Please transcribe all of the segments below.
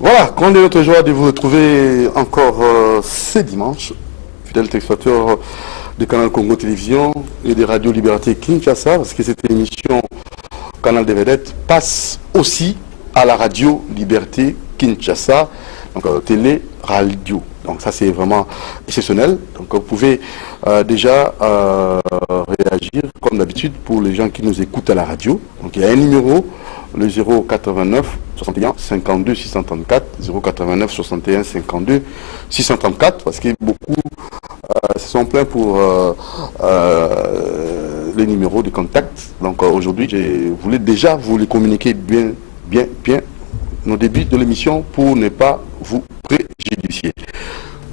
Voilà, grande est notre joie de vous retrouver encore ce dimanche, fidèles téléspectateurs de Canal Congo Télévision et de Radio Liberté Kinshasa, parce que cette émission Canal des Vedettes passe aussi à la Radio Liberté Kinshasa, donc télé, radio. Donc ça c'est vraiment exceptionnel. Donc vous pouvez déjà réagir comme d'habitude pour les gens qui nous écoutent à la radio. Donc il y a un numéro, le 089 61 52 634, 089 61 52 634, parce que beaucoup se sont plaints pour les numéros de contact. Donc aujourd'hui, je voulais déjà vous les communiquer bien au début de l'émission pour ne pas vous préjudicer.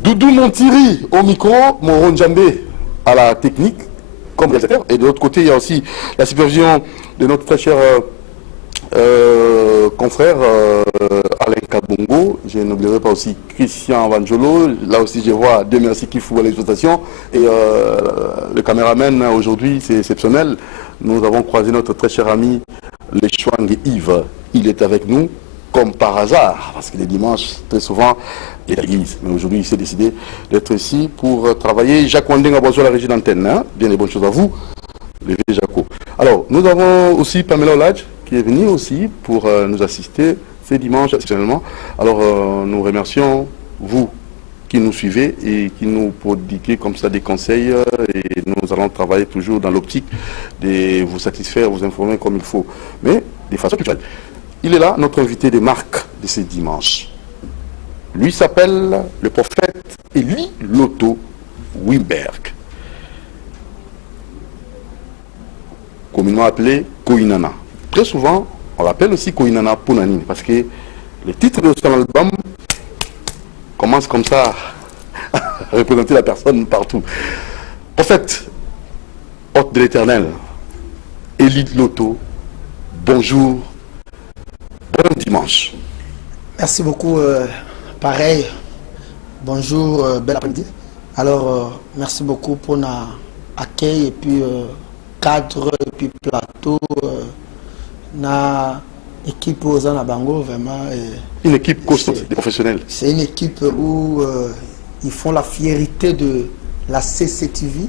Doudou Montiri au micro, Moron Djambé à la technique comme réalisateur. Et de l'autre côté, il y a aussi la supervision de notre très cher confrère Alain Kabongo. Je n'oublierai pas aussi Christian Vanjolo. Là aussi, je vois Dieu merci qui fout à l'exploitation. Et le caméraman aujourd'hui, c'est exceptionnel. Nous avons croisé notre très cher ami Le Chouang Yves. Il est avec nous comme par hasard, parce que les dimanches, très souvent, il est à l'église. Mais aujourd'hui, il s'est décidé d'être ici pour travailler. Jacques Wandeng a besoin de la régie d'antenne. Hein? Bien des bonnes choses à vous, les vieux Jaco. Alors, nous avons aussi Pamela Oladj, qui est venue aussi pour nous assister ce dimanche exceptionnellement. Alors, nous remercions vous qui nous suivez et qui nous prodiguez comme ça des conseils. Et nous allons travailler toujours dans l'optique de vous satisfaire, vous informer comme il faut. Mais de façon culturelle. Il est là, notre invité de marque de ce dimanche. Lui s'appelle le prophète Eli Loto Wimberg, communément appelé Koinana. Très souvent, on l'appelle aussi Koinana Ponanine, parce que le titre de son album commence comme ça à représenter la personne partout. Prophète, hôte de l'éternel, Eli Loto, bonjour. Bon dimanche. Merci beaucoup. Pareil. Bonjour, bel après-midi. Alors, merci beaucoup pour l'accueil et puis cadre et puis plateau. Na équipe aux Anabango, vraiment. Une équipe constante, des professionnels. C'est une équipe où ils font la fierté de la CCTV.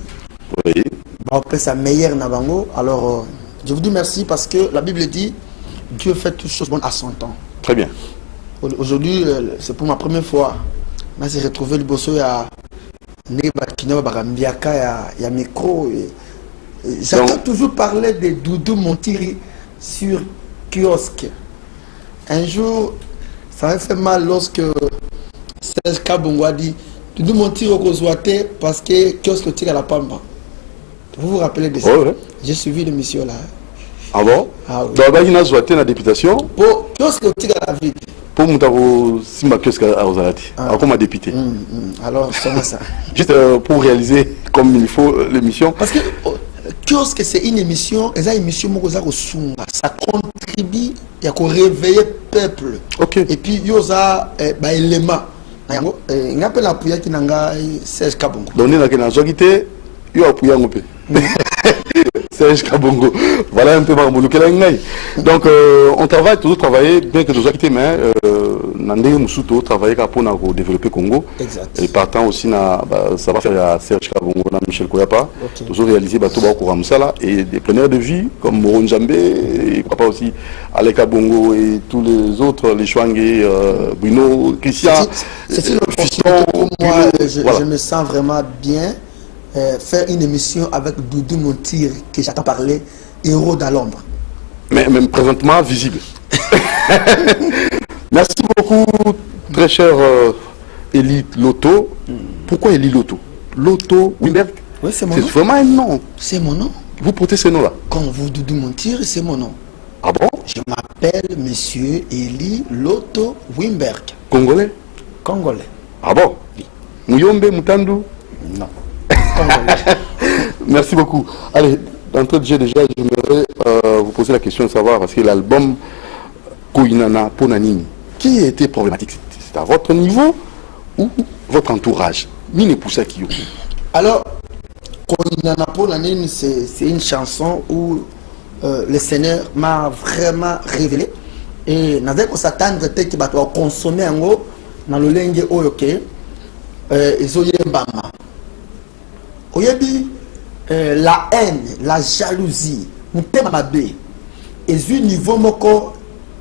Oui. On appelle ça meilleur Nabango. Alors, je vous dis merci parce que la Bible dit Dieu fait toutes choses bonnes à son temps. Très bien. Aujourd'hui, c'est pour ma première fois. Je me suis retrouvé le bosso, il y a micro. J'entends toujours parler de Doudou Montiri sur kiosque. Un jour, ça m'a fait mal lorsque Serge Kabongo a dit Doudou Montiri au Kozouate parce que kiosque tire à la pamba. Vous vous rappelez de ça? Oh, ouais. J'ai suivi l'émission là. Ah bon? Ah oui. Donc, il y a une députation. Pour kiosque tire à la ville. Pour Moutaro Simba kiosque à Ozalati. Comme député. Alors, c'est ça. Juste pour réaliser comme il faut l'émission. Parce que kiosque, c'est une émission, et une émission ça contribue à réveiller le peuple. Ok. Et puis, il y a un élément. Il y a un appui qui n'a Serge Kabongo. Donc, il y a un appui il y a un appui. Serge Kabongo. Voilà un peu donc on travaille, toujours travailler, bien que nous acquittons, mais Nandé Moussouto travailler pour développer Congo. Exact. Et partant aussi, ça va faire à Serge Kabongo, Michel Koyapa, toujours réaliser Batoba Kouramsala et des plénières de vie comme Moron Djambé, et pourquoi pas aussi Alec Kabongo et tous les autres, les Chouangé, Bruno, Christian. C'est une opportunité pour moi, je me sens vraiment bien. Faire une émission avec Doudou Montiri, que j'entends parler, héros dans l'ombre. Mais même présentement visible. Merci beaucoup, très cher Eli Loto. Pourquoi Eli Loto? Loto Wimberg? Oui, c'est mon nom. C'est vraiment un nom. C'est mon nom. Vous portez ce nom-là? Quand vous Doudou Montiri, c'est mon nom. Ah bon? Je m'appelle Monsieur Eli Loto Wimberg. Congolais? Congolais. Ah bon? Mouyombe, Mutandu? Non. Congolais. Merci beaucoup. Allez, d'entrée de jeu déjà, j'aimerais vous poser la question de savoir, parce que l'album Koinana Ponanini, qui était problématique? C'est à votre niveau ou votre entourage? Mine pour ça qui est. Alors, Koinana Ponanini, c'est une chanson où le Seigneur m'a vraiment révélé. Et n'avait qu'on s'attendre que tu vas consommer un go dans le lingue oyoke et zoyembama. Oyebi la haine, la jalousie, mon thème mabé. Et du niveau moko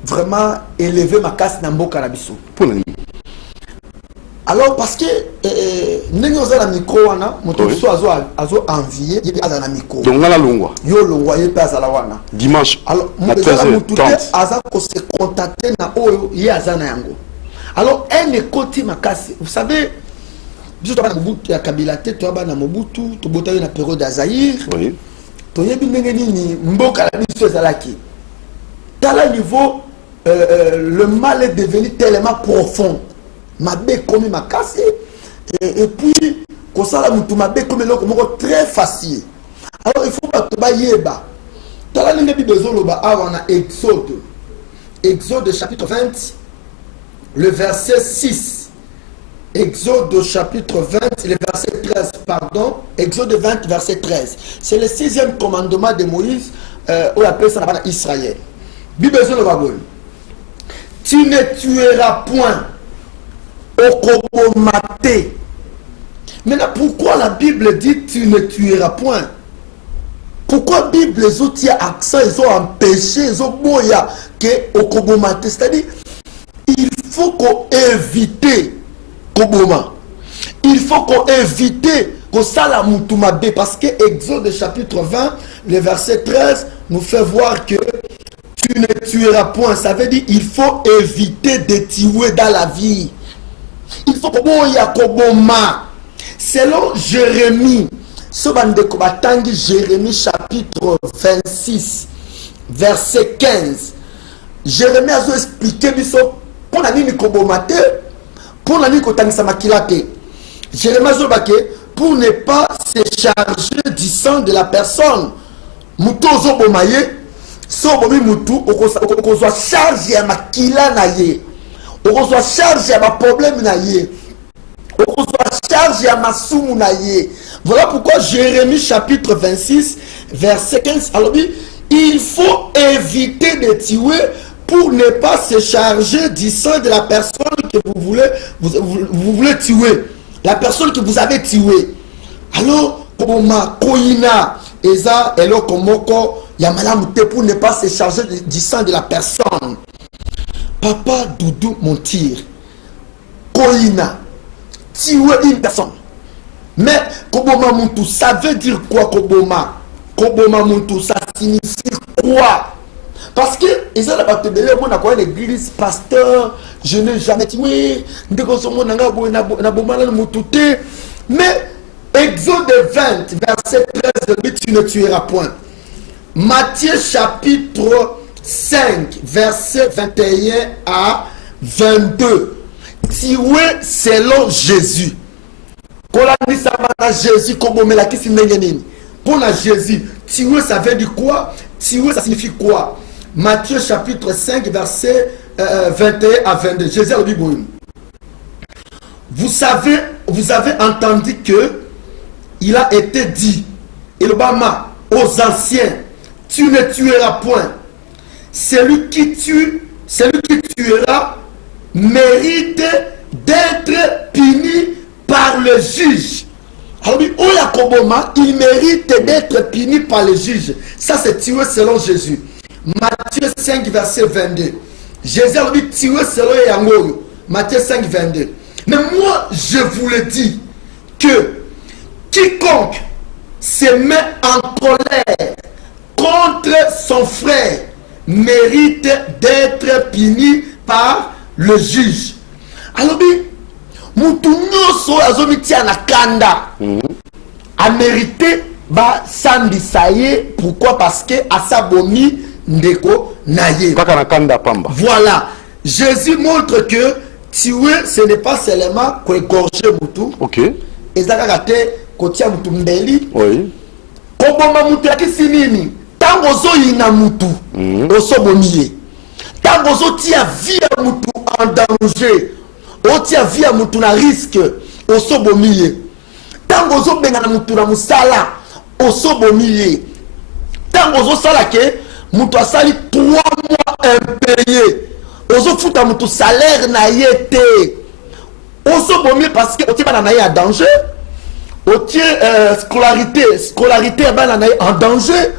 vraiment élevé ma casse dans mboka na biso. Alors parce que nous avons un micro, nous avons envié, il y a un micro. Donc, on a la longwa. Yo longwa, il y a un longwa. Dimanche, alors, à 13h30. Alors, un écoute ma casse. Vous savez, je suis en Mobutu, à Kabila, tu es en Mobutu, tu es en période d'Azaïr. Oui. Tu es en Mboka, la mission Zalaki. Dans le niveau, le mal est devenu tellement profond. Ma bé comme ma casse. Et puis, quand ça, ma bé comme l'autre, très facile. Alors, il faut pas te bailler bas. Dans la ligne de besoin, on a Exode. Exode chapitre 20, le verset 6. Exode chapitre 20, le verset 13, pardon. Exode 20, verset 13. C'est le 6e commandement de Moïse, où on appelle ça Israël. Bible besoin le tu ne tueras point au kobomaté. Maintenant, pourquoi la Bible dit tu ne tueras point? Pourquoi la Bible les outils accent, ils ont empêché, ils ont boya que au kobomaté? C'est-à-dire, il faut qu'on évite koboma. Il faut qu'on évite que ça la moutumabe. Parce que Exode chapitre 20, le verset 13, nous fait voir que tu ne tueras point. Ça veut dire il faut éviter de tuer dans la vie. Il faut que boya koboma. Selon Jérémie, Jérémie chapitre 26, verset 15. Jérémie a expliqué pour la ligne kobomate, pour la ligne kotangisamakilate. Jérémie a dit pour ne pas se charger du sang de la personne. Moutou zobomaye, sobomi moutou, on soit chargé à ma kila naye, on soit chargé à ma problème naye. On soit chargé à ma soumounaye. Voilà pourquoi Jérémie chapitre 26, verset 15. Alors, il faut éviter de tuer pour ne pas se charger du sang de la personne que vous voulez tuer. La personne que vous avez tuée. Alors, comme ma koina, eza, elo komoko, yamalamute pour ne pas se charger du sang de la personne. Papa Doudou Montir, koina. Tuer une personne. Mais Koboma Muntu, ça veut dire quoi Koboma? Koboma Muntu, ça signifie quoi? Parce que ils ont la l'église, pasteur, je n'ai jamais tué. Mais Exode 20, verset 13, tu ne tueras point. Matthieu chapitre 5, verset 21 à 22. Tuer selon Jésus. Jésus comme pour la Jésus, tuer ça veut dire quoi? Tuer ça signifie quoi? Matthieu chapitre 5 verset 21 à 22. Jésus a dit vous avez entendu que il a été dit et le Bama aux anciens, tu ne tueras point. Celui qui tuera mérite d'être puni par le juge. Alors, il mérite d'être puni par le juge. Ça, c'est tuer selon Jésus. Matthieu 5, verset 22. Jésus a dit tuer selon Yangoyo. Matthieu 5, 22. Mais moi, je vous le dis que quiconque se met en colère contre son frère mérite d'être puni par le juge. Alors, mutu nyoso azomitia na kanda a mérité ba sambisaye. Pourquoi? Parce que asabomi ndeko naye. Voilà. Jésus montre que tuer, ce n'est pas seulement égorger Moutou. Ok. Et ça a été kotia Moutou mbeli. Oui. Koboma Moutou yaki sinini. Tango zo yina Moutou. Oso bomiye. Tango zo tia vie à Moutou en danger. O tia vie à Moutou na risque. Oso bomiye. Tango zo benga na Moutou na musala. Oso bomiye. Tango zo sala ke Moutou a sali 3 mois impayés. Ozo futa mutu salaire na yete. Ozo bomi parce que otie bana na en danger. Otie scolarité bana na en danger.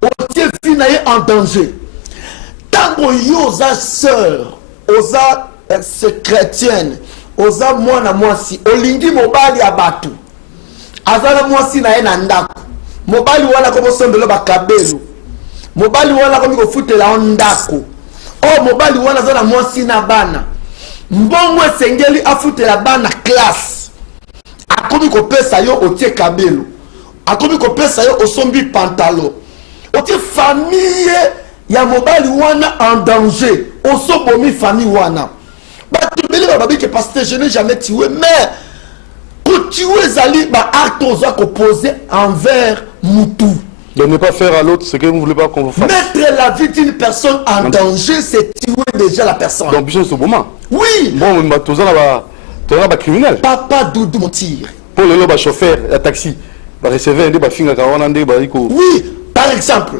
Otie vie na en danger. Tango yo oza sœur, oza chrétienne, oza mwana mwasi, olingi mobali ya batu. Azala mwasi na ye na ndako. Mobali wana komo sombelo bakabelu. Mobali wana komi ko futela ndako. Oh mobali wana zana mwasi na bana mbongo esengeli afutela bana classe akomi kopesa yo otie kabelo akomi kopesa yo osombi pantalon otie famille ya mobali wana en danger osobomi famille wana batu beli bababike parce que je n'ai jamais tué mais pour tuer zali ba acte oza poser envers Moutou. De ne pas faire à l'autre ce que vous ne voulez pas qu'on vous fasse. Mettre la vie d'une personne en danger, c'est tuer déjà la personne. Donc, bien sûr, moment. Oui. Bon, tu es un criminel. Papa Doudou mentir. Pour le chauffeur, le taxi, recevoir un des oui, par exemple,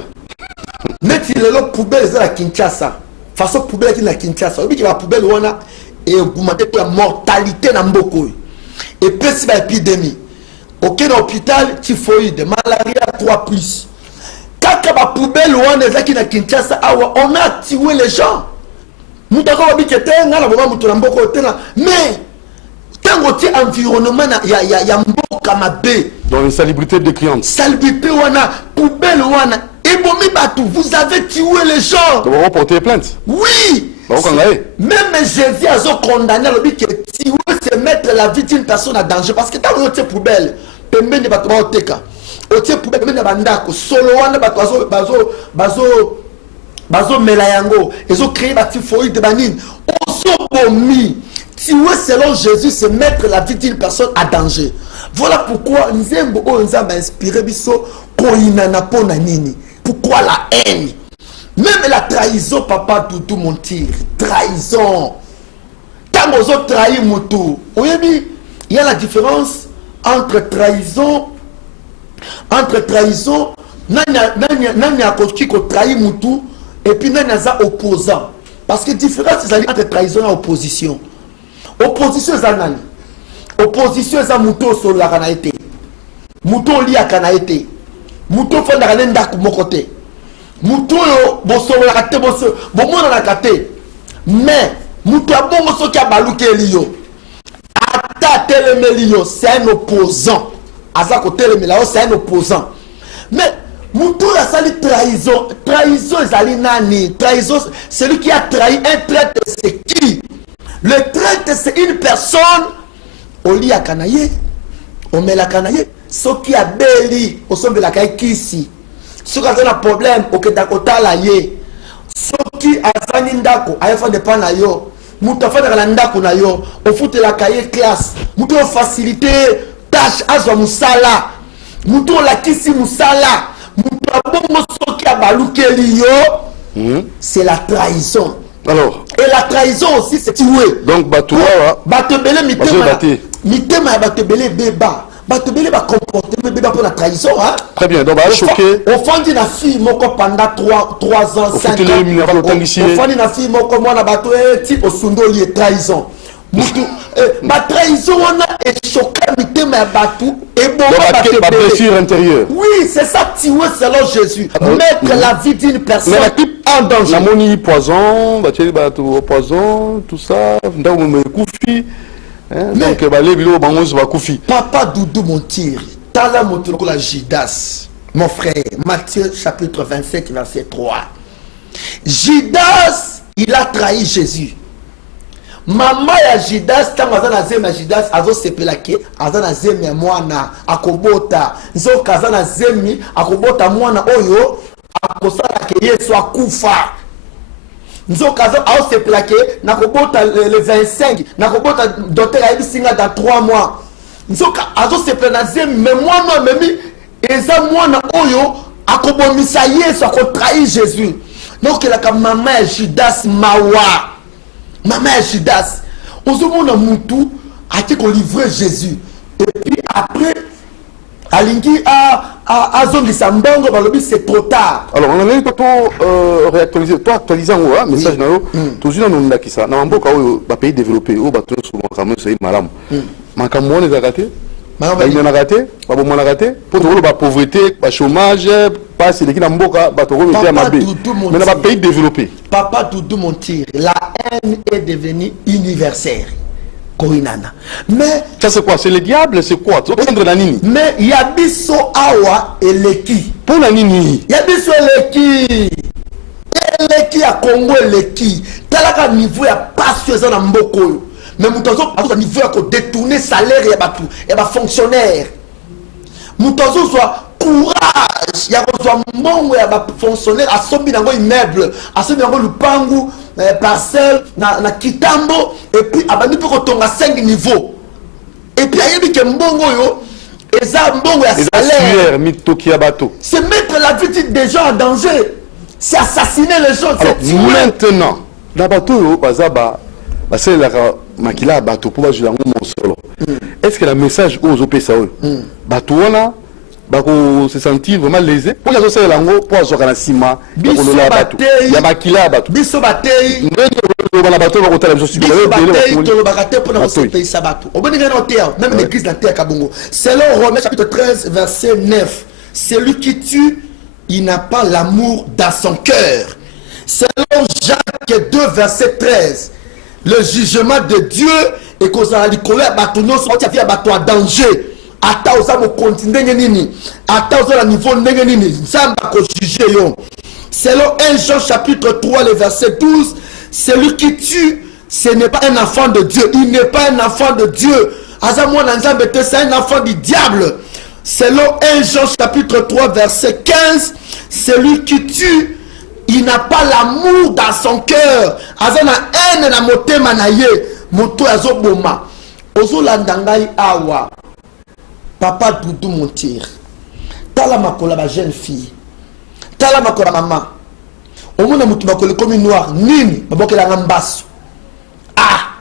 mettre le poubelle à la Kinshasa. Façon poubelle qui est à Kinshasa. Oui, la poubelle et augmenter la mortalité dans Mboko. Et puis, c'est l'épidémie. Aucun hôpital, typhoïde, malaria 3+. Quand la poubelle ou on est à Kinshasa, on a tué les gens. Nous avons dit que mais quand on est environnement, il y a Mboka Mabé. Dans une salubrité de clients. Salubrité ou on a poubelle ou on a. Et bon, vous avez tué les gens. Vous allez porter plainte. Oui. Même Jésus a condamné le que tuer, c'est mettre la vie d'une personne en danger. Parce que quand on est poubelle, pembe ne batwa oteka. Otie poubelle pembe ne bandako. Solo wana bazo melayango. Ils ont créé bati foyi de banine. Oso bomi. Tuer selon Jésus, c'est mettre la vie d'une personne en danger. Voilà pourquoi Nzembo Onza m'a inspiré biso koina na pona nini. Pourquoi la haine? Même la trahison, papa Doudou mentir. Trahison. Quand vous avez trahi Moutou, il y a la différence entre trahison, nanya qui trahi Moutou, et puis nanya opposant. Parce que la différence c'est entre trahison et opposition. Opposition c'est nani. Opposition c'est Moutou sur la kanaïté. Moutou li a kanaïté. Moutou fait la nenda comme côté. Moutou yo bosolo la kate boso bomona la kate. Mais Moutou a bon moso qui a balouke liyo. Ata telemelio, c'est un opposant. Azako telemelio, c'est un opposant. Mais Moutou a sali trahison. Trahison est nani. Trahison, celui qui a trahi un traître, c'est qui? Le traître, c'est une personne. Oli a kanaye. On met la kanaye. Ce qui a beli, au sommet de la kaye kisi. Ce qui a un problème, au Kedakota la ye. Ce qui a un indako, a fait de pan na yo. Moutou fait de la ndako na yo. Au fout de la kaye classe. Moutou facilité tâche azwa musala. Moutou la kisi musala. Moutou a bon moso qui a balouke liyo. C'est la trahison. Alors. Et la trahison aussi, c'est tuer. Donc, Batoua. Batebele mitema batebele beba. Batebele va comporter beba pour la trahison. Hein? Très bien. Donc, bah, choqué. On fait une fille moko pendant 3 ans, 5 ans. On fait une fille moko moi na bato type au sundoli et trahison. Ma trahison on a choqué mitema batu et bon ma blessure intérieure. Oui, c'est ça tuer selon Jésus. Mettre la vie d'une personne en danger. La moni poison, poison, tout ça, koufi. Donc les bilou bangos va koufi. Papa Doudou mentir. Tala motoko la Judas. Mon frère, Matthieu chapitre 27 verset 3. Judas, il a trahi Jésus. Maman ya Judas, tant azana zemi Judas, azo sepelake, azana zemi mwana akobota. Nzo kazana zemi akobota mwana oyo akosala ke Yesu akufa. Nzoka a se plaqué, na kobota le 25, na kobota docteur a singa dans 3 mois. Nzoka a se plaqué, mais moi non memi eza mwana oyo akobomisa Yesu akotrahi Jésus. Donc la maman Judas mawa. Maman Judas. Ozomona mutu a été livré Jésus. Et puis après Alingi a zone Sambongo, c'est trop tard. Alors, on a eu réactualiser, toi actualiser un message dans l'eau. Toujours dans le ça. Dans un beau cas où le pays développé, où bateau souvent comme c'est malam. Mais comme on les a ratés, il y en a raté, pas bon on a raté. Pour tout la pauvreté, le chômage, pas si les qui n'ont pas bateau où il y a ma mais dans un pays développé. Papa Doudou mentir, la haine est devenue universelle. Koinana. Mais ça c'est quoi? C'est le diable, c'est quoi? Tu vas prendre la nini. Mais il y a biso awa et leki. Pour la nini. Il y a biso leki. Leki à Congo leki. Talaka niveau ya passion za mboko. Mais mutozo à niveau ya ko détourner salaire ya batu et ba fonctionnaire. Mutozo soit courage ya ko soit mbongo ya ba fonctionnaire asombi nango immeuble, asombi nango lupangu. Parcelle na Kitambo et puis abandi peut kotonga 5 niveaux et puis ayebi ke mbongo yo eza mbongo ya salaire mitoki ya bateau c'est mettre la vie des gens en danger, c'est assassiner les gens. Alors, maintenant na bateau yo bazaba c'est la makila bateau pour jouer mon solo. Est-ce que le message aux opesa bateau wana bako se sentir vraiment lésé pour les autres lango pour azoka na sima biso ya bakila bato biso batei na bato ba kotala biso subir to bakate pour na se sa bato oboni ngana terre même l'église na terre kabongo selon Romains chapitre 13 verset 9 celui qui tue il n'a pas l'amour dans son cœur. Selon Jacques 2 verset 13 le jugement de Dieu est cause à la bato non sorti à bato à danger. Ata oza mo continue nini ata oza la niveau ndenge nini nzamba ko juger yo. Selon 1 Jean chapitre 3 le verset 12 celui qui tue ce n'est pas un enfant de Dieu, il n'est pas un enfant de Dieu. Aza mwana nzambe te c'est un enfant du diable. Selon 1 Jean chapitre 3 verset 15 celui qui tue il n'a pas l'amour dans son cœur. Aza na haine na motema na ye moto azo boma ozo landangai awa. Papa Doudou mentir. Tala makola ba jeune fille. Tala makola maman. Omona mutu makola comme noir nini babokela ngambasu. Ah.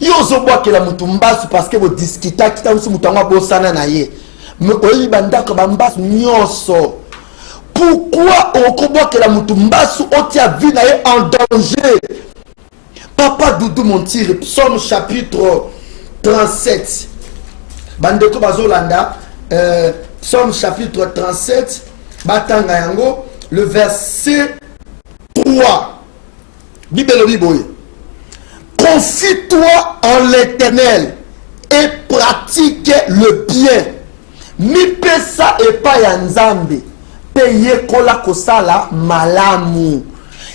Yo zo bokela mutu mbasu parce que vous discuter kita mutu mutangwa bosana na ye. Mais oyi bandaka bambasu nyonso. Pourquoi on kobokela mutu mbasu otia vie na ye en danger? Papa Doudou mentir. Psaume chapitre 37. Bandeko bazolanda Psaume chapitre 37 batanga yango le verset 3 Bible Biboye. Confie-toi en l'Éternel et pratique le bien. Mi pesa epa ya nzambe paye kola kosala malamu.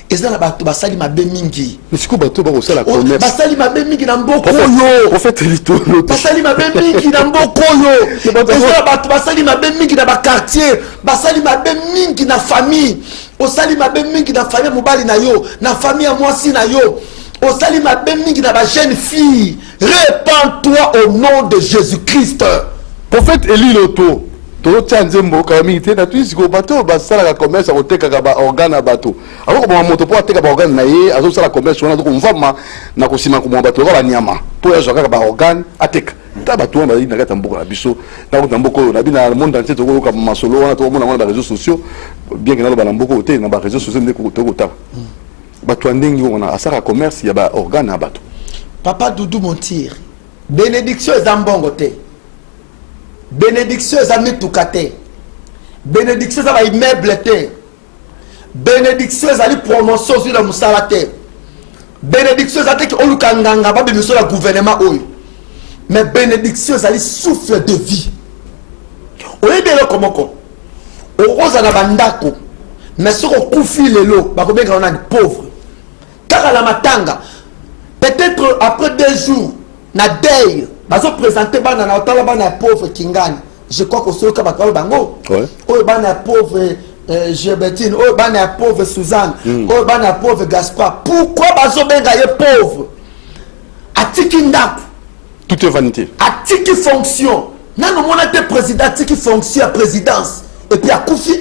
Ezala bato basali mabe mingi. Mais c'est quoi bato ba kosala commerce? Basali mabe mingi na mboko yo. Prophète litolo. Basali mabe mingi na mboko yo. Ezala bato basali mabe mingi na ba quartier, basali mabe mingi na famille. Osali mabe mingi na famille mobali na yo, na famille ya mwasi na yo. Osali mabe mingi na ba jeune fille. Répands-toi au nom de Jésus-Christ. Prophète Eli Loto. Tolo tsanzembo ka milité na twisi ko bato basala ka commerce ko teka ka organe bato. Ako ko moto po teka ba organe na ye azo sala commerce wana ko mvama na ko sima ko mo bato ba nyama. Po ya zoka ba organe ateka. Ta bato ba na kata mboko na biso. Na ko mboko na bina monde entier to ko ka masolo wana to mona ba réseaux sociaux bien que na ba mboko te na ba réseaux sociaux ndeko to ko ta. Bato ndengi wana asala commerce ya ba organe bato. Papa Doudou mentir. Bénédiction ezambongo te. Bénédiction est amis tout caté. Bénédiction est immeuble te. Bénédiction est promotion sur le musalate. Bénédiction est que olukanganga ba bénédiction la gouvernement oyo. Mais bénédiction est souffle de vie. Oye de lo komoko. Oroza na bandako. Mais ce qu'on confie les lots, ba kobenga on a des pauvres. Car la matanga. Peut-être après 2 jours na day bazo présenter bana na otala bana pauvre kingani. Je crois que ce ka bakalo bango. Ouais. Oyo bana pauvre Gerbertine, oh, ben la pauvre Suzanne, oh, ben la pauvre Gaspard. Pourquoi bazo benga ye pauvre? Atiki ndaku. Tout est vanité. Atiki fonction. Non, non, on a été président, atiki fonction à présidence. Et puis à Koufi.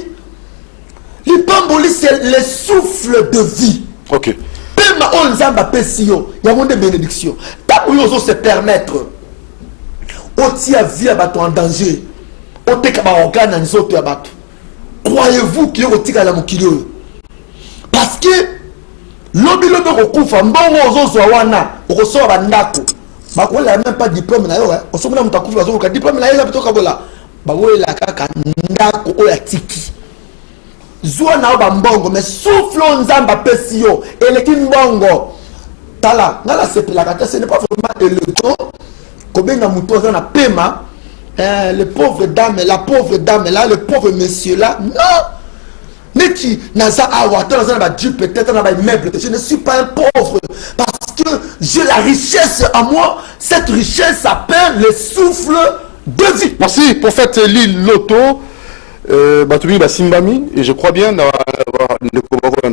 L'Ipamboli, c'est le souffle de vie. Ok. Pema on zamba pesio. Il y a mon de bénédiction. Tabu yozo se permettre. Oti a vie à bateau en danger. Ote kaba organe en zoto à bateau. Croyez-vous qu'il y a otika la mokilio? Parce que lobi rokufa mbongo ozo zwana okoso bandako. Bakola même pas diplôme na yo. Osomona mutakufa bazo ka diplôme na yo bitoka bola. Bawola kaka ndako oya tiki. Zwa na ba mbongo mais souffle nzamba pesio eleki mbongo. Tala, ngala sepela kata ce n'est pas vraiment élégant. Kobenga muto na pema. Le pauvre dame, la pauvre dame là, le pauvre monsieur là, non! Mais qui naza awa, peut-être dans meuble, je ne suis pas un pauvre parce que j'ai la richesse à moi. Cette richesse s'appelle le souffle de vie. Merci, prophète Lil Loto, Batumi Basimbami, et je crois bien dans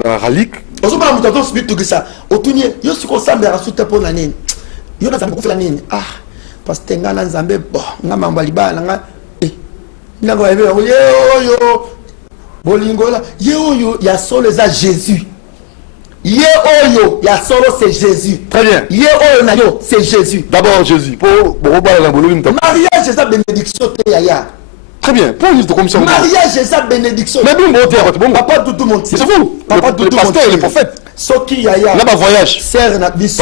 la Ralik. Parce que nga nzambe bo nga mamba libala nga nga go ebe yo bolingola yo ya solo za Jésus ye oyo ya solo c'est Jésus. Très bien. Ye oyo na yo c'est Jésus. D'abord Jésus pour la mariage c'est sa bénédiction te yaya. Très bien. Pour une comme ça. Mariage c'est sa bénédiction. Mais bon papa tout monde. C'est vous. Papa tout le pasteur et le prophète. Soki yaya. Là bas voyage. Sœur na biso.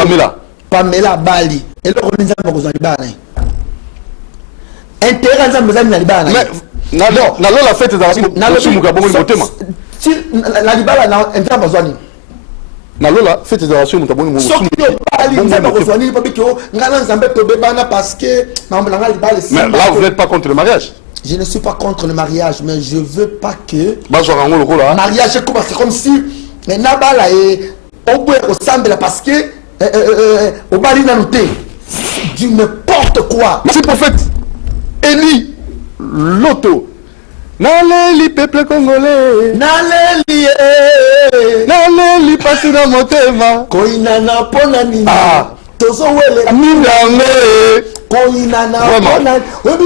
Pamela Bali. Et là, on est en train de intérêt en train de libana. Mais la fête de la la libala na intérêt besoin. La fête de la Moutaboni. Parce que mais là, vous n'êtes pas contre le mariage. Je ne suis pas contre le mariage, mais je veux pas que mariage c'est comme si Nabala et Obwe ressemble parce que au bali n'a noté du n'importe quoi. Merci prophète Eli Loto. Naleli peuple congolais. Naleli passe dans mon thème. Koinana pona nini. Tozo wele. Miname. Koinana pona. Obi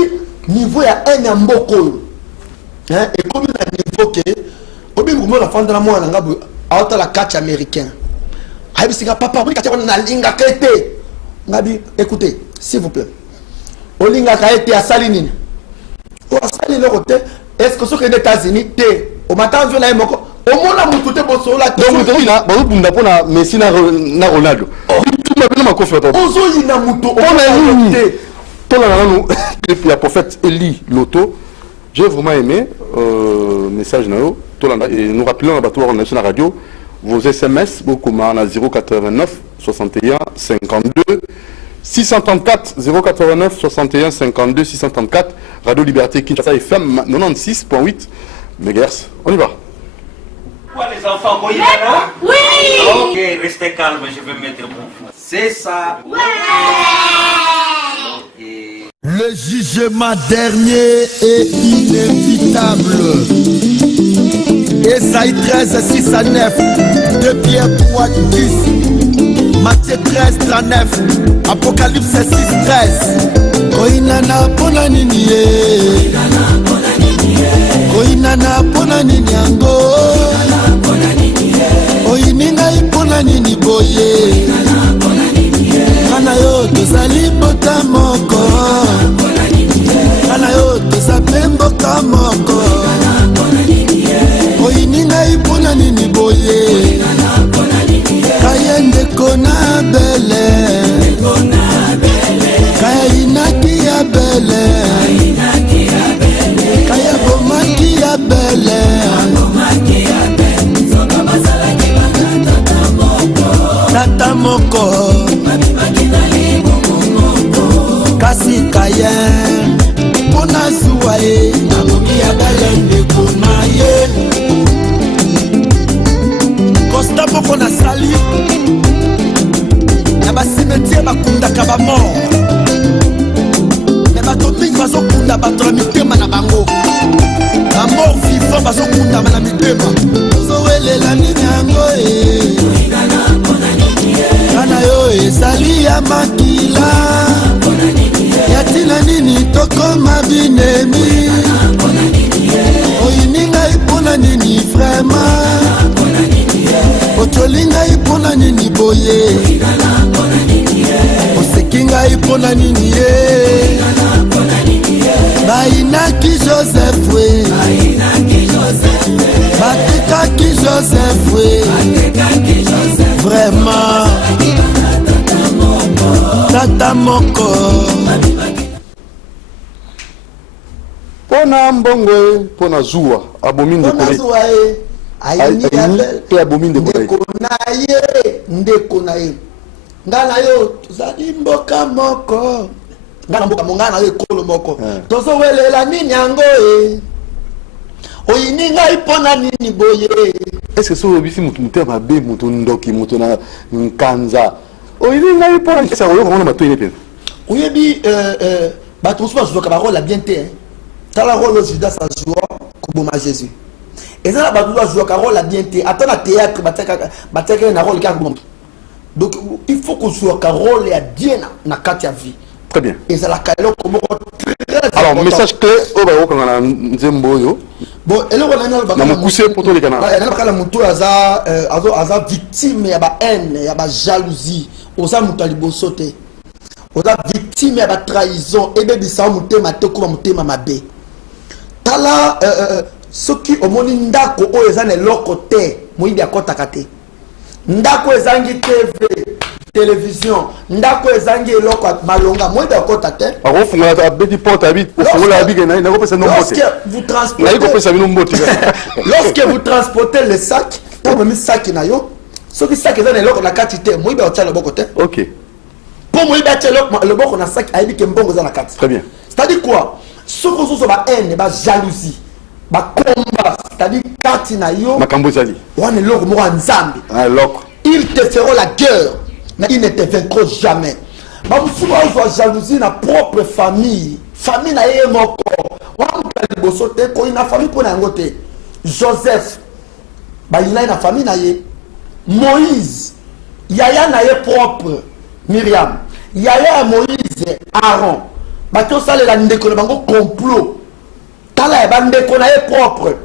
niveau ya un mboko. Hein et comme na niveau que obi ngumo la fanda na mwana ngabu auta la catch américain. Papa, écoutez, s'il vous plaît. Olinga kaete à Salinine. Ou à Saline le est-ce que ce que les États-Unis au matin je n'ai moko. Au moins la moutoute bosso la. Donc vous na bunda pona Messi na Ronaldo. Tout m'appelle ma confiance. Ozo ina mouto. On a une. Toi là nous depuis la prophète Eli Loto. J'ai vraiment aimé message nao. Et nous rappelons à Batoir National Radio. Vos SMS, beaucoup à 089 61 52 634 089 61 52 634 Radio Liberté Kinshasa FM 96.8 MHz. On y va. Quoi les enfants, vous y là? Oui. Ok, restez calme, je vais mettre mon fou. C'est ça. Ouais. Okay. Le jugement dernier est inévitable. Esaïe 13, 6 à 9, 2 Pierre 3, 10, Matthieu 13, 39, Apocalypse 6, 13. Koinana pona nini ye, koinana pona nini yango, oininga ipona nini boye, kana yo tozali bota moko, kana yo tozape mboka moko. Oininga ipona nini boye kaya ndeko na bele kaya inaki ya bele kaya bomaki ya bele tata moko kasi kaya mpona zuwa ye namoki ya bele ndeko na ye Costa moko na sali na basimetier bakundaka bamort me bato mingi bazokunda bato na mitema na bango bamort vivant bato bazokundama na mitema ozowelela nini yango kana yo ezali ya makila yatina nini tokoma binemi oyini ngai mpona nini vraiment otoli ngai mpona nini boye oseki ngai mpona nini ye bayinaki Joseph we batekaki Joseph we vraiment tata moko pona mbongo pona zuwa abomi ndeko ayini pe abomi ndeko na ye ngana yo tozali mboka moko ngana mboka mongana yo ekolo moko tozowelela nini yango oyini ngai mpona nini boye. Est-ce que so obisi mutu mutema be mutu ndoki mutu na nkanza oyini ngai mpona ça oyo komona bato ine oyebi bato mosusu bazwaka barole ya bien te tala role Judas azwa koboma Jésus ezala bato bazwaka role ya bien te ata na théâtre batiaka na role kaka koboma. Donc il faut qu'on soit rôle et à bien na kati ya vie. Très bien. Et ça la kalo comme très. Alors message clé au ba ko ngana nzembo yo. Bon, et le on a na mukuse pour tous les canaux. Na kala mutu aza victime ya ba haine, ya ba jalousie, oza mutu liboso te. Oza victime ya ba trahison et bebisa mutema te ko mutema mabe. Tala soki omoni ndako oyo eza na eloko te, moyibi akotaka te. Ndako ezangi TV, télévision, ndako ezangi eloko malonga, moi d'accord te. Alors funga ta beti porte habite, funga la bige na ko pesa no mbote. Lorsque vous transportez lorsque vous transportez le sac, quand vous mettez sac na yo, ce qui sac ezana eloko na kati te, moi ba tshela boko te. OK. Pour moi ba tshela le boko na sac ayibi ke mbongo za na kati. Très bien. C'est-à-dire quoi? Ce que so ba haine, ba jalousie. Ba combat, c'est-à-dire kati na yo makambo zali wana loko mo nzambe loko ils te feront la guerre mais ils ne te vaincront jamais. Ba musuba zo jalousie na propre famille na ye moko wana liboso te ko ina famille pona yango te. Joseph ba ina na famille na ye. Moïse yaya na ye propre. Myriam yaya Moïse Aaron ba to salela ndeko na bango complot tala ya bandeko na ye propre.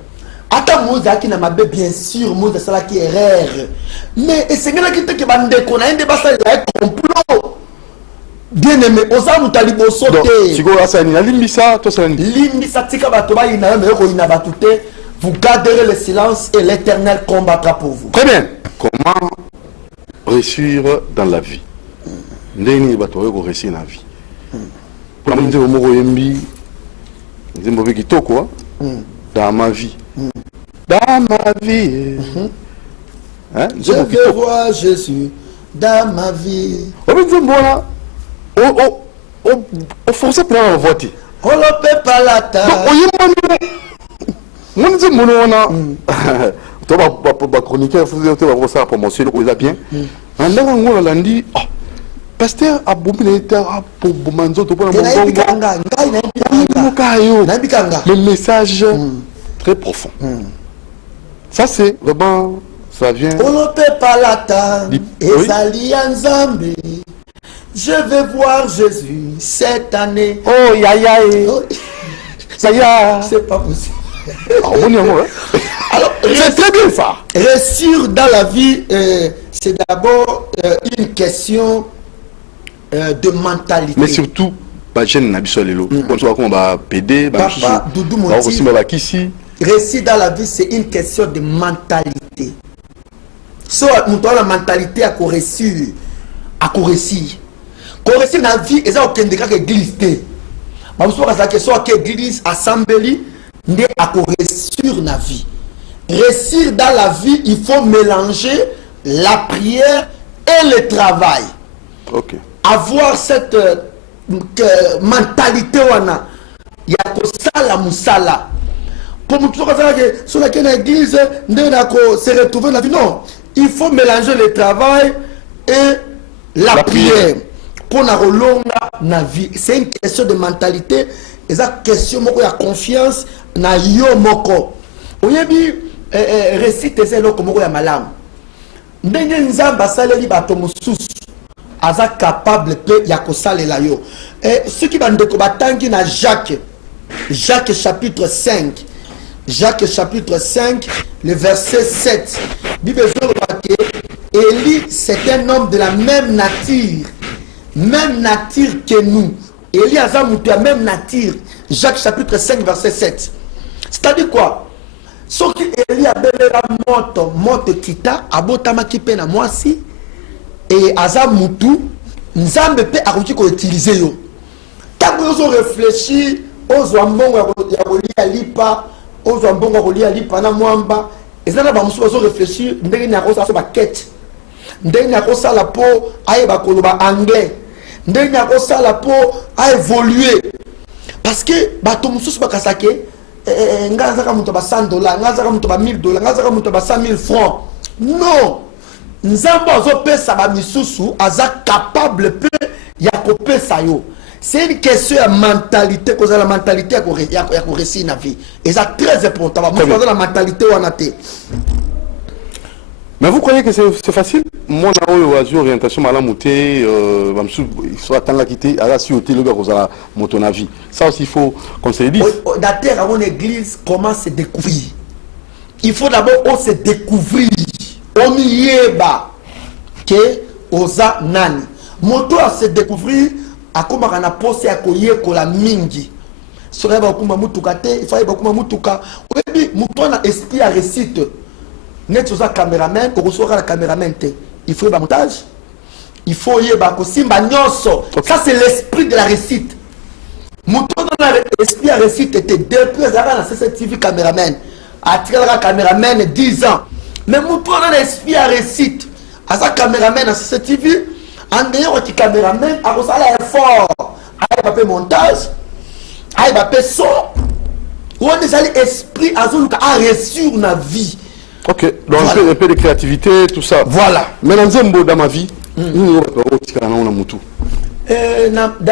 Ata Moïse aki na mabe bien sûr Moïse sala ki erreur. Mais esengela ki te ke bandeko na ende basa ya complot. Bien aimé, oza mutalibo sote. Siko asa ni limbisa to sala ni. Limbisa tika bato ba ina me ko ina batute. Vous garderez le silence et l'Éternel combattra pour vous. Très bien. Comment réussir dans la vie? Ndeni bato ko réussir dans la vie. Pour nous dire moko yembi nzembo kitoko dans ma vie. Dans ma vie. Hein? Je veux voir Jésus dans ma vie. On force pour voter. On ne peut pas l'attendre. Moi, je dis, je chroniqueur, vous ça promotion, vous avez bien. On a dit, pasteur a bombé pour Bomanzo, pour le message très profond. Ça, c'est vraiment, ça vient. On ne peut pas l'attendre. Je vais voir Jésus cette année. Oh, yaya. Ça y est. C'est pas possible. Alors, c'est très bien ça. Réussir dans la vie, c'est d'abord une question de mentalité. Mais surtout, jeune Nabisolelo. Comme ça, on va péder, réussir dans la vie, c'est une question de mentalité. Soit nous avons la mentalité à réussir, Réussir dans la vie, c'est aucun des cas qui glisse. Mais vous savez que soit l'église assemblée, n'est à réussir dans la vie. Réussir dans la vie, il faut mélanger la prière et le travail. Ok. Avoir cette mentalité, il y a que la musala. Pour nous dire que sur l'église, se retrouver dans la vie. Non, il faut mélanger le travail et la prière. Pour la vie, c'est une question de mentalité. Et ça question de confiance na yo moko. oyebi récite c'est eloko moko ya malamu ndenge nzambe asaleli bato mosusu aza capable mpe ya kosalela yo. Soki bandeko batangi na Jacques chapitre 5, Jacques chapitre 5, le verset 7. Bible dit que Élie c'est un homme de la même nature que nous. Élie a la même nature. Jacques chapitre 5 verset 7. C'est-à-dire quoi? Ce qui Élie a belé la moto kita abotama kipe na mwasi et aza mutu nzambe pe akoki ko utiliser yo. Tango yo réfléchir aux ambongo ya kolia lipa, aux ambongo kolia lipa na mwamba, ezana ba musu bazo réfléchir ndenge na kosa ba quête. Ndenge na kosa la po aye ba koloba anglais. Ndenge na kosa la po a évoluer. Parce que bato musu ba kasake ngazaka muto ba $100, ngazaka muto ba $1000, ngazaka muto ba 100,000 francs. Non. Nzambo azo pesa ba misusu aza capable pe ya ko pesa yo. C'est une question de mentalité, cause la mentalité ya ko réussir na vie. Et ça très important. Moi la mentalité on a té. Mais vous croyez que c'est facile? Moi na oyo orientation malamouté il faut attendre la quitter à la suite le gars cause moto na vie. Ça aussi il faut qu'on se le dise. La terre à mon église comment se découvrir. Il faut d'abord se découvrir. Omiyeba que oza nani. Moto à se découvrir akoma kana pose ya koyekola mingi. Sora ba kuma mutuka te, il fallait ba kuma mutuka. Oyebi muto na esprit à récite. Net oza cameraman, ko sora la cameraman te. Il faut ba montage. Il faut yeba ko simba nyonso. Ça c'est l'esprit de la récite. Muto na esprit à récite était depuis la CCTV cameraman. Atira la cameraman 10 ans. Mais muto na l'esprit à récite. Asa cameraman à CCTV en dehors du caméraman, à cause de l'effort, à faire montage, à faire son, on est allé esprit à réussir la vie. Ok, donc voilà. Un peu de créativité, tout ça. Voilà. Mais dans ma vie, dans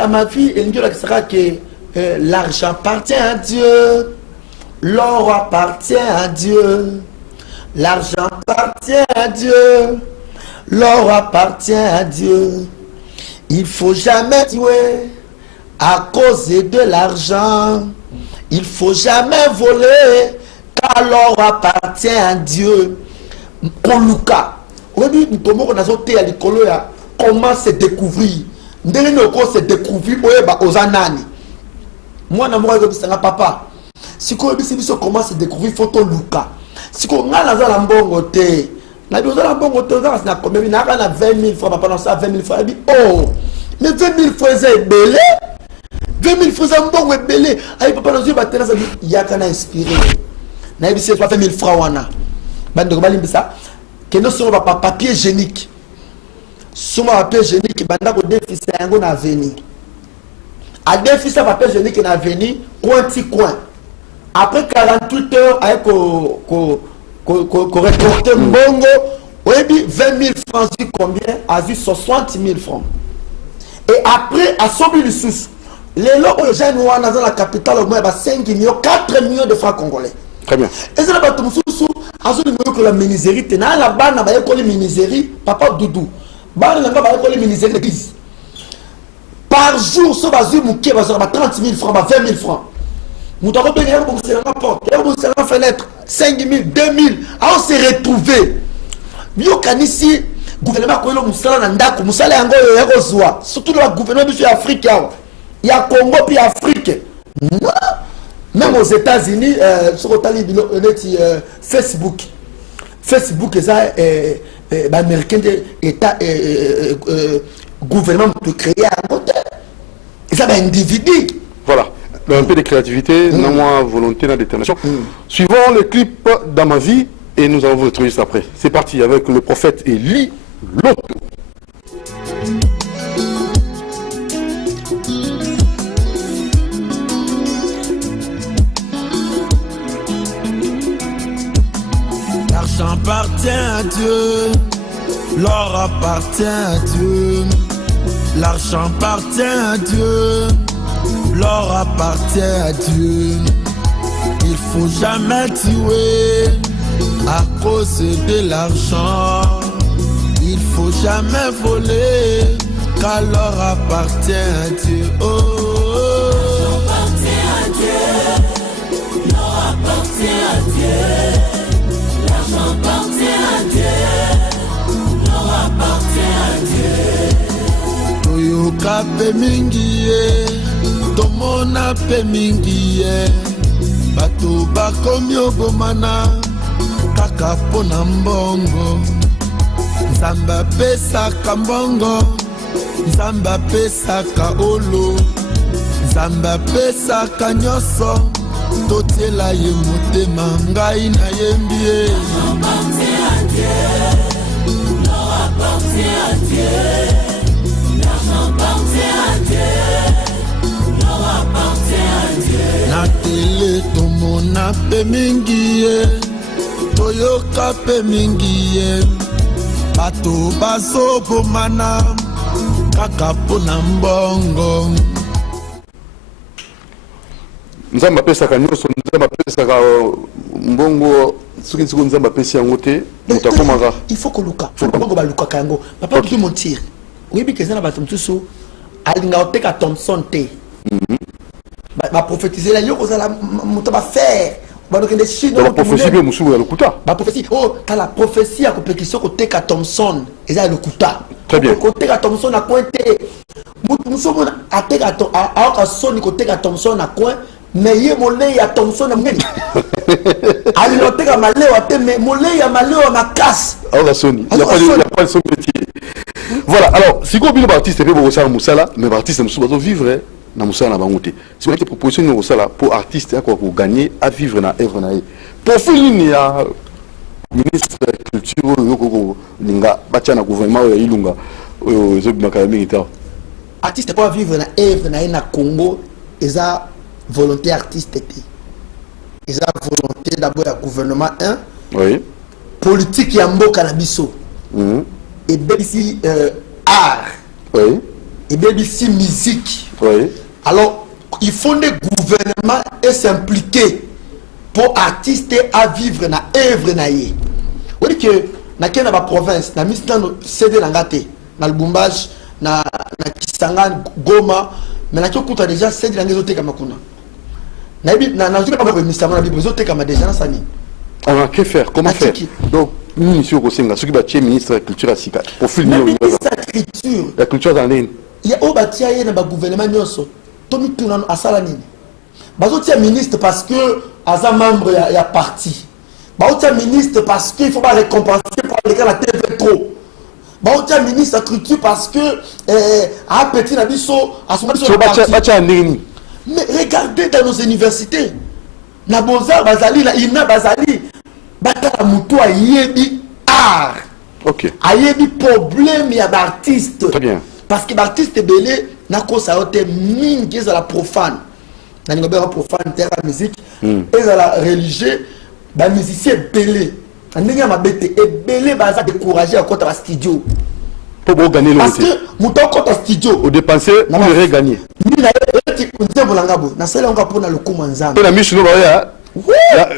ma vie, il sera que l'argent appartient à Dieu, l'or appartient à Dieu, l'argent appartient à Dieu. L'or appartient à Dieu. Il faut jamais tuer à cause de l'argent. Il faut jamais voler car l'or appartient à Dieu. Koluka. Comment se découvrir? Se découvrir aux anani. Moi, je papa. Si comment se découvrir, faut Luka. Si on a la mbongo te. Na besoin d'un bon retour, na combien na 20 000 francs pendant ça 20 000 francs. Oh, mais 20 000 francs c'est belé. 20 000 francs c'est bon belé. Ay papa nos yeux batena ça il y a kana inspiré. Na ibi c'est 20 000 francs wana. Bande ko balimbi ça. Que nous sommes pas papier hygiénique. Soma papier hygiénique banda ko déficit yango na avenir. A déficit papier hygiénique na avenir, coin ti coin. Après 48 heures avec récolter mbongo, oui, 20 000 francs, combien? A vu 60 000 francs. Et après, à Sobi le sous, les lots aux jeunes dans la capitale, au moins 5 millions, 4 millions de francs congolais. Très bien. Et c'est là que sous, à ce niveau que la miniserie, tu as la banne, tu as la miniserie, papa Doudou. Banne, tu as la miniserie d'église. Par jour, ce bazou mouké, va 30 000 francs, 20 000 francs. Nous avons bien c'est la porte, c'est la fenêtre, 5 000, 2 000, on s'est retrouvés. Bio kanisi, gouvernement Koylo Moussala Nandako, Moussala Yango Yerozwa, surtout le gouvernement de africain, il y a Congo puis Afrique. Non, même aux États-Unis, sur le Facebook. Facebook, c'est américain d'État, gouvernement de créer un côté. Et ça va individu. Voilà. Un peu de créativité, non moins volonté, non détermination. Suivons le clip Dans ma vie et nous allons vous retrouver ça après. C'est parti avec le prophète Élie Loto. L'argent appartient à Dieu, l'or appartient à Dieu, l'argent appartient à Dieu. L'or appartient à Dieu. Il faut jamais tuer à cause de l'argent. Il faut jamais voler car l'or appartient à Dieu. Oh, l'or appartient à Dieu. L'or appartient à Dieu. L'argent appartient à Dieu. L'or appartient à Dieu. Toyoka pe mingi ye, tomona pe mingi ye. Bato bakomi obomana kaka pona mbongo. Nzambe apesaka mbongo, Nzambe apesaka olo, Nzambe apesaka nyonso. Totiela ye motema ngai nayembi ye. L'or appartient à Dieu. L'or appartient à Dieu. L'argent appartient à Dieu. L'or appartient à Dieu. Na tele tomona pe mingi ye, toyoka pe mingi ye. Bato bazobomana kaka pona mbongo. Nzambe apesaka nyonso, Nzambe apesaka mbongo, soki nsiko Nzambe apesi yango te, moto akomaka. Il faut que luka. Mbongo ba luka kango. Papa okay. Tu mentir. Oui bi kezana bato mtusu alinga oteka Thompson te. Ba prophétiser la yoko za la moto ba faire. Ba dokende Chine. Ba prophétie be musu ya lukuta. Ba prophétie oh, ta la prophétie ya kopekisio koteka Thompson, eza lukuta. Très bien. Koteka Thompson na pointe. Musu mona ateka to a soni koteka Thompson na coin. Mais il y a molé ya Thompson na mgeni. Ali loteka maleo ate mais molé ya maleo ma casse. Alors la Sony, il n'y a pas de son petit. Voilà, alors si vous avez un artiste pour ça Moussala, mais l'artiste Moussala vivre na Moussala na bangote. Si vous avez une proposition de Moussala pour artiste pour gagner à vivre na œuvre na. Pour finir il y a ministre de la culture yoko linga bacha na gouvernement ya Ilunga zo makalami ita. Artiste pour vivre na œuvre na Congo eza volonté artiste ils ont volonté d'abord le gouvernement oui politique ya mboka na biso et ici art oui et ici musique oui alors il faut le gouvernement et s'impliquer pour artiste à vivre na œuvre na ye oui que na kena ba province na misna CD na ngate na Lubumbashi na Kisangani Goma mais na kyokuta déjà CD na ngezo teka makuna na je pas ministère na bible zote kama déjà na sani. Alors que faire, comment faire? Donc nous ici au Kosenga ceux qui battent ministre de la culture à Sika pour filmer la culture dans l'île. Il y a au batia ye na ba gouvernement nyonso tomi tuna asala nini bazotia ministre parce que aza membre ya parti bazotia ministre parce que il faut pas récompenser pour aller à la TV trop bazotia ministre de la culture parce que a petit na biso asoma biso batia nini. Mais regardez dans nos universités na Bozar bazali na ina bazali batala mutu ayebi art. OK. Ayebi problème ya d'artiste. Très bien. Parce que l'artiste belé na ko sa hote mingi za la profane. Na ngobe ra profane terre la musique et za la religieux ba musicien belé. Ndenge mabete e belé baza décourager à côté la studio. Pour gagner le parce que mutu côté studio au dépenser pour le gagner. Na sala on pona le kuma nzambe. Na michino ba ya.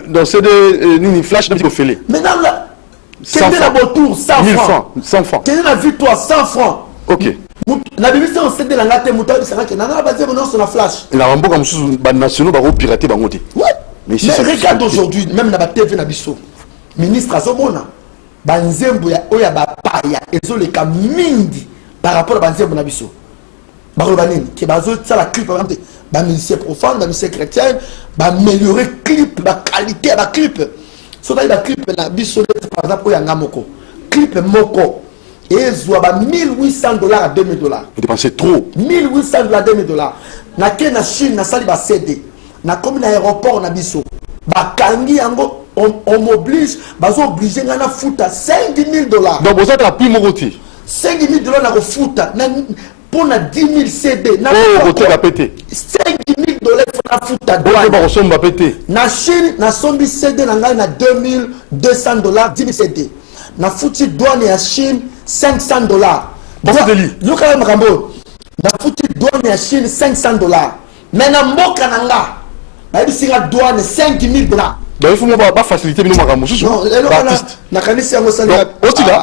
Donc c'est des nini flash de félé. Maintenant là quel est le retour 100 francs 100 francs. Quelle est la victoire 100 francs. OK. Na bibi on cédé la ngate muta bisanga ke na na basé non sur la flash. Na ramboka mususu ba nationaux ba pirater bangote. Ouais. Mais regarde aujourd'hui même na ba TV na biso. Ministre azomona banzembo ya oya ba paya ezoleka mingi par rapport à banzembo na biso. Barobanine qui bazo ça la clip par exemple ba musicien profane ba musicien chrétien ba améliorer clip ba qualité ba clip so ba clip na biso par exemple oya ngamoko clip moko et zo ba $1,800 à $2,000. Vous dépensez trop. $1,800 à $2,000. Na ke na Chine na sali ba CD na comme na aéroport na biso ba kangi yango on m'oblige bazo obligé ngana futa $5,000. Donc vous êtes la plus moroti. $5,000 na ko futa na pour na 10,000 CD na côté la pété $5,000 faut na futa douane ba somba pété na Chine na sombi CD na ngai na $2,200 10,000 CD na futi douane ya Chine $500 yo kala makambo na futi douane ya Chine $500 mais na mboka na nga il y a douane 5 000 $. Donc il faut pas faciliter nous makambo sous. Non, na kanisi yango salinga.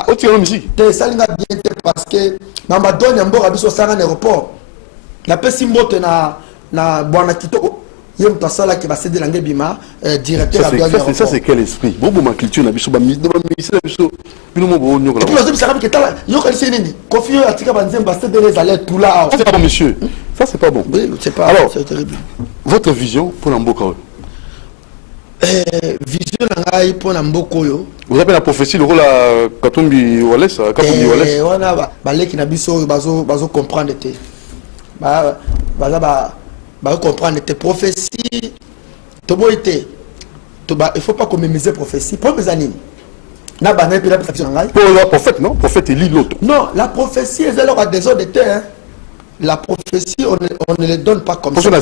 Otila musique. Te salinga bien parce que na madone mboka biso sanga na aéroport. Na pesi mbote na bwana kitoko. Yem tasala ki ba céder langue bima directeur à douane. Ça c'est quel esprit? Bobo ma culture na biso ba ministre biso. Bino mo bo nyoko la. Puis nous savons que tala yo kanisi nini? Kofi yo atika banzem ba céder les alertes tout là. Ça c'est pas bon monsieur. Ça c'est pas bon. Oui, c'est pas. Alors, c'est terrible. Votre vision pour Namboka? Vision nangai pour Namboko yo. Vous avez la prophétie le rôle à Katumbi Wallace, Katumbi Wallace. On a baleki na biso bazo comprendre te. Ba comprendre tes prophéties. To boité. To ba il faut pas commémiser prophétie. Pour mes années. Na ba na pe la prophétie nangai. Pour le prophète non, prophète Élie l'autre. Non, la prophétie est alors à des ordres de terre. La prophétie, on ne les donne pas comme ça. Non.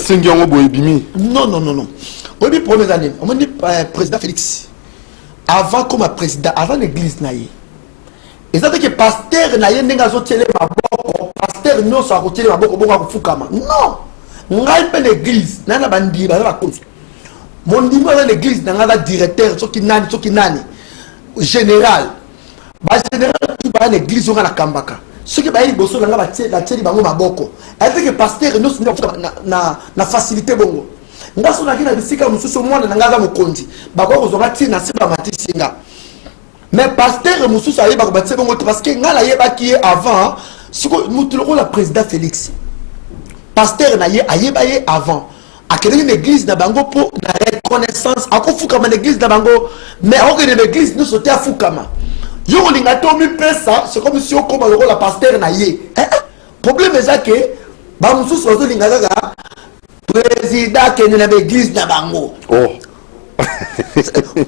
Au début, première année, on m'a dit président Félix. Avant comme président, avant l'église naïe. Et ça veut dire que pasteur naïe n'est pas sorti ma boko, pasteur non soit sorti ma boko boko fukama. Non. On a pas l'église, nana bandi, bala cause. Mon niveau dans l'église, nana directeur, ce qui nani, général. Ba général qui va l'église on a la kambaka. Ce qui va être bosso dans la tchéri bango maboko. Avec que pasteur nous na facilité bongo. Ngaso na kina bisika mususu mwana na ngaza mukonzi. Bako kozonga tina siba matisinga. Mais pasteur mususu ayi bako batse bongo parce que ngala yeba ki avant siko mutuloko la président Félix. Pasteur na ye ayeba ye avant. Akeli une église na bango pour la reconnaissance. Ako fukama l'église na bango mais ako de l'église nous sauter à fukama. Yo linga tomi pesa c'est comme si on comme le la pasteur na ye problème est ça que ba musu sozo linga kaka président que na l'église na bango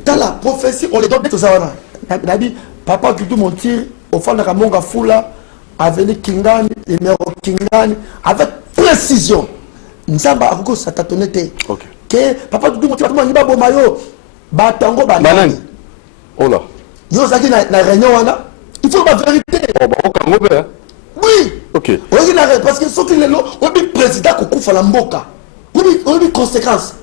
dans la prophétie on les donne tout ça na dit papa qui tout mentir au fond de Kamonga Fula avenue Kingani numéro Kingani avec précision nzamba akoko satatonete que papa tout mentir tout ngiba bomayo ba tango ba nani oh là. Yo zaki na réunion wana il faut la vérité. Oui. OK. Parce que ce qui est là, on dit président kokufa la mboka. On dit conséquence.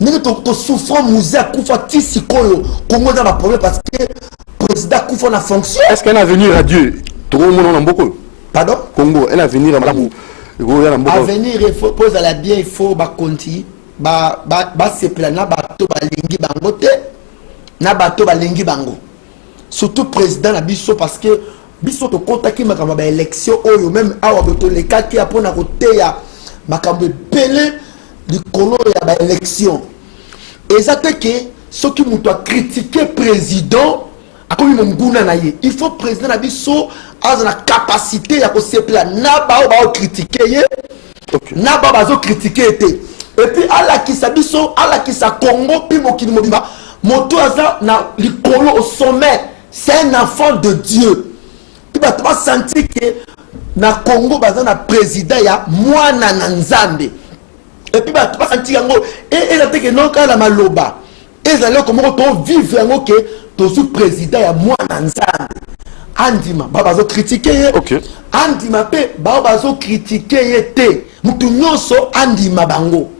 N'est to souffrant musée kufa tisi koyo Congo dans la problème parce que président kufa na fonction. Est-ce qu'un avenir à Dieu? Tout le monde en mboko. Pardon? Congo, un avenir à Malamu. Avenir il faut poser la bien il faut ba konti ba se plana ba to ba lingi bango te na ba to ba lingi bango. Surtout président na biso parce que biso to contacter makambo ba élection oyo même awa boto les cas qui apona côté ya makambo belé du colo ya ba élection et ça te que ceux qui m'ont critiquer président a comme nguna na ye il faut président na biso a la capacité ya ko se plan na ba critiquer ye na ba bazo critiquer été et puis ala ki sa biso ala ki sa Congo puis mokili mobimba moto aza na likolo au sommet. C'est un enfant de Dieu. Tu vas sentir que na Congo baza na président ya mwana na nzambe. Et puis tu vas sentir yango et la te que non ka la maloba. Et ça là comment on vivre yango que to sous président ya mwana nzambe. Andima baba zo critiquer. OK. Andima pe baba zo critiquer te. Mutu nyonso andima bango.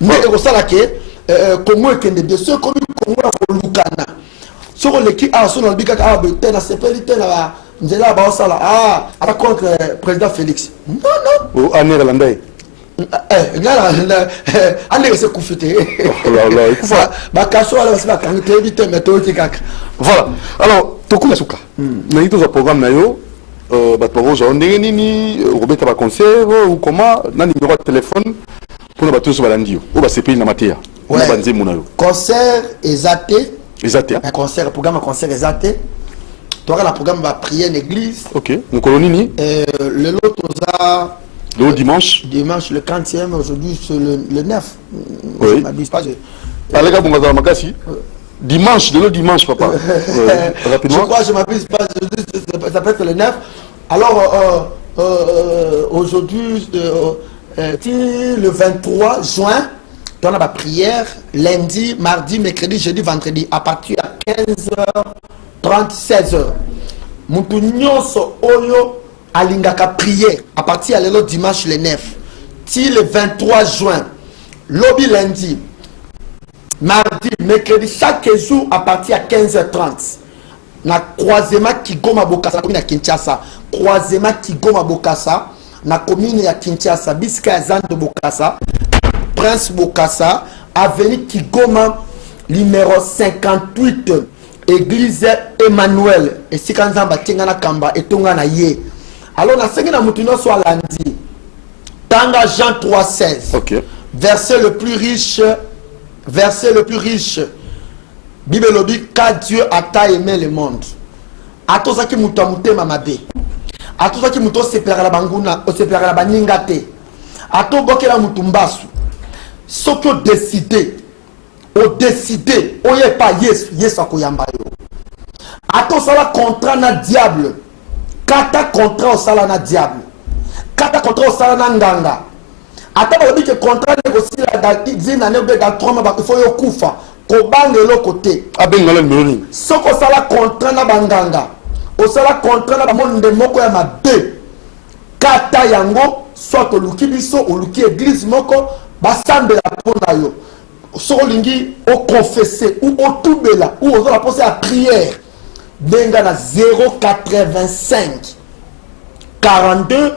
Mais ko sala ke Congo ekende de ceux comme Congo na lukana. Sur l'équipe sur le bica na sécurité là nzela ba sala contre président Félix. Non. Au Néerlandais. Allez se confiter. Voilà. Alors, toko nasuka. Na hito za programme na yo bato roja ndenge nini robeta ba concert ou comment na numéro de téléphone pour bato so balandio. O ba CPI na matia. On ba nzemu na yo. Concert exaté. Exaté. Un concert programme concert exaté. Tu auras la programme va prier en église. OK. Mon colonini. Le lot a le dimanche. Dimanche le 30e aujourd'hui c'est le 9. Oui. Je m'abuse pas. Alega bonga makasi. Dimanche, le dimanche papa. Rapidement. Je crois je m'abuse pas ça peut être le 9. Alors aujourd'hui le 23 juin on a la prière lundi, mardi, mercredi, jeudi, vendredi à partir de 15h30, 16h. Mutu nyonso oyo alingaka prière à partir de le dimanche le 9. Ti le 23 juin, lobby lundi, mardi, mercredi, chaque jour à partir de 15h30. Na croisement Kigoma Bokassa, commune à Kinshasa. Croisement Kigoma Bokassa, na commune à Kinshasa, Biska Zando Bokassa, Prince Bokassa, avenue Kigoma, numéro 58, église Emmanuel. Et si quand on Tingana Kamba et Tongana Ye. Alors, na sengena mutino soit lundi. Tanga Jean 3,16. Ok. Verset le plus riche. Verset le plus riche. Bible dit car Dieu a tant aimé le monde. A tous ceux qui m'ont monté mamabe. A tous ceux qui m'ont séparé la banguna, séparé la baningate. A tous boké la mutumbasu. Ce qui ont décidé, oye pas yes akoyamba yo. A tous ça contrat na diable. Kata contrat au sala na diable. Kata contrat au sala na nganga. Ata ba que contrat négocié la dina ne be dans 3 mois il faut yo kufa. Kobange lo côté abengala numéro soko sala contrat na banganga osala contrat na monde moko ya mabe kata yango soit oluki biso oluki église moko basambela pona yo soko lingi o confesser ou o tubela ou ozola poser à prière benga na 085 42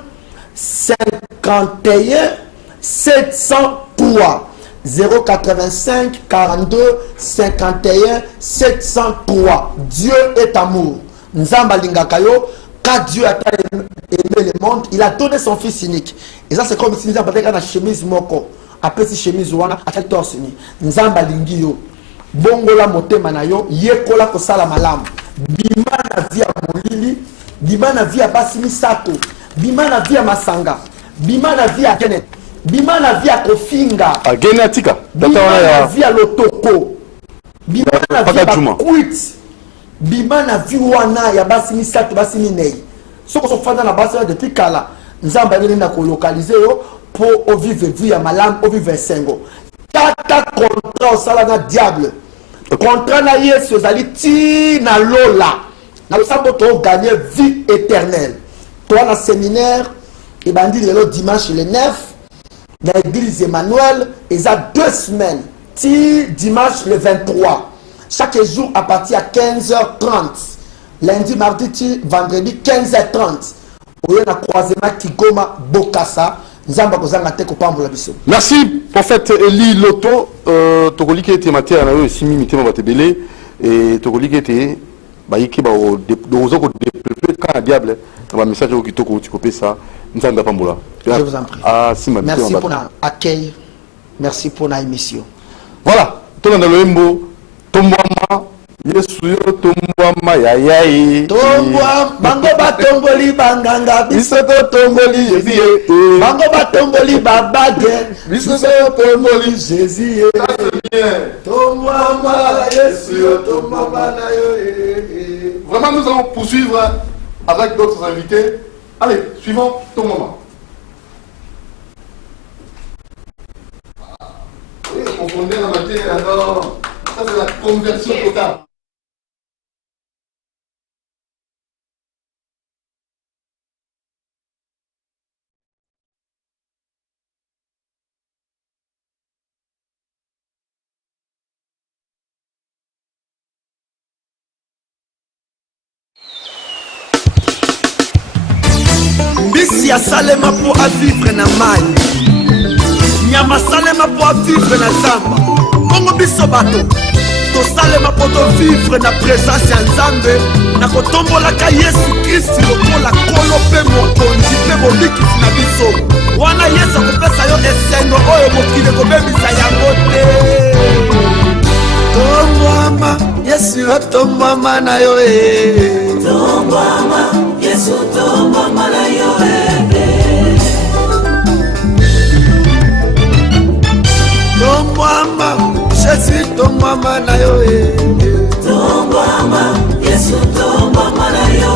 51 703 085 42 51 703. Dieu est amour. Nzamba lingakayo, car Dieu a aimé le monde, il a donné son fils unique. Et ça c'est comme si nous avons la chemise moko. Après si chemise wana a fait torse ni. Nzamba lingiyo. Bongo la motema na yo, yekola ko sala malamu. Bima na via molili, bima na via basimi sato, bima na via masanga, bima na via kenet. Bima na via kofinga agenatika bima na via lotoko bima na via kuit bima na via wana ya basi misato basi minei soko so fanda na basi depuis kala nzamba ngene na ko localiser yo pour o vivre via malam o vivre sengo tata contrat sala na diable contrat na yesu zali ti na lola na lo sambo to gagner vie éternelle toi na séminaire et bandi le dimanche le 9 dans l'église Emmanuel, il y a 2 semaines, dimanche le 23. Chaque jour à partir de 15h30. Lundi, mardi, vendredi, 15h30. Il y a un croisement Kigoma Bokassa. Merci, prophète Eli Loto. Tokoli qui était matière, on a eu 6 minutes, on va te belé. Et Tokoli qui était, qui va au diable, on va message au Kitoko, tu copies ça. Je vous en prie. Merci pour l'accueil. Merci pour l'émission. Voilà. Tout le monde Tombama. Yesu Tombama yayayi. Tombwa bango batomboli banganga biso tomboli Jésus. Bango batomboli babage biso tomboli Jésus. Tombama Yesu Tombama na yo. Vraiment nous allons poursuivre avec d'autres invités. Allez, suivons ton moment. Oui, on confondait la matière, alors ça c'est la conversion totale. Mbisi asalema po avivre na mai nyama salema po avivre na zamba bongo biso bato tosalema po tovivre na présence ya nzambe na kotombolaka yesu kristu lokola kolo mpe mokonzi mpe mobikisi na biso wana yesu akopesa yo esengo oyo mokili kobebisa yango te tombwama yesu otombwama na yo tombwama yesu tombwama na yo tombwama jésus tombwama na yo tombwama yesu tombwama na yo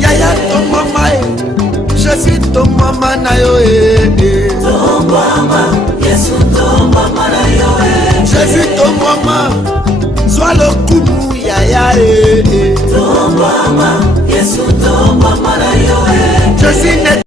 yaya tombwama jésus tombwama na yo tombwama yesu tombwama na yo jésus tombwama zwa lokumu yaya tombwama yesu tombwama na yo jésus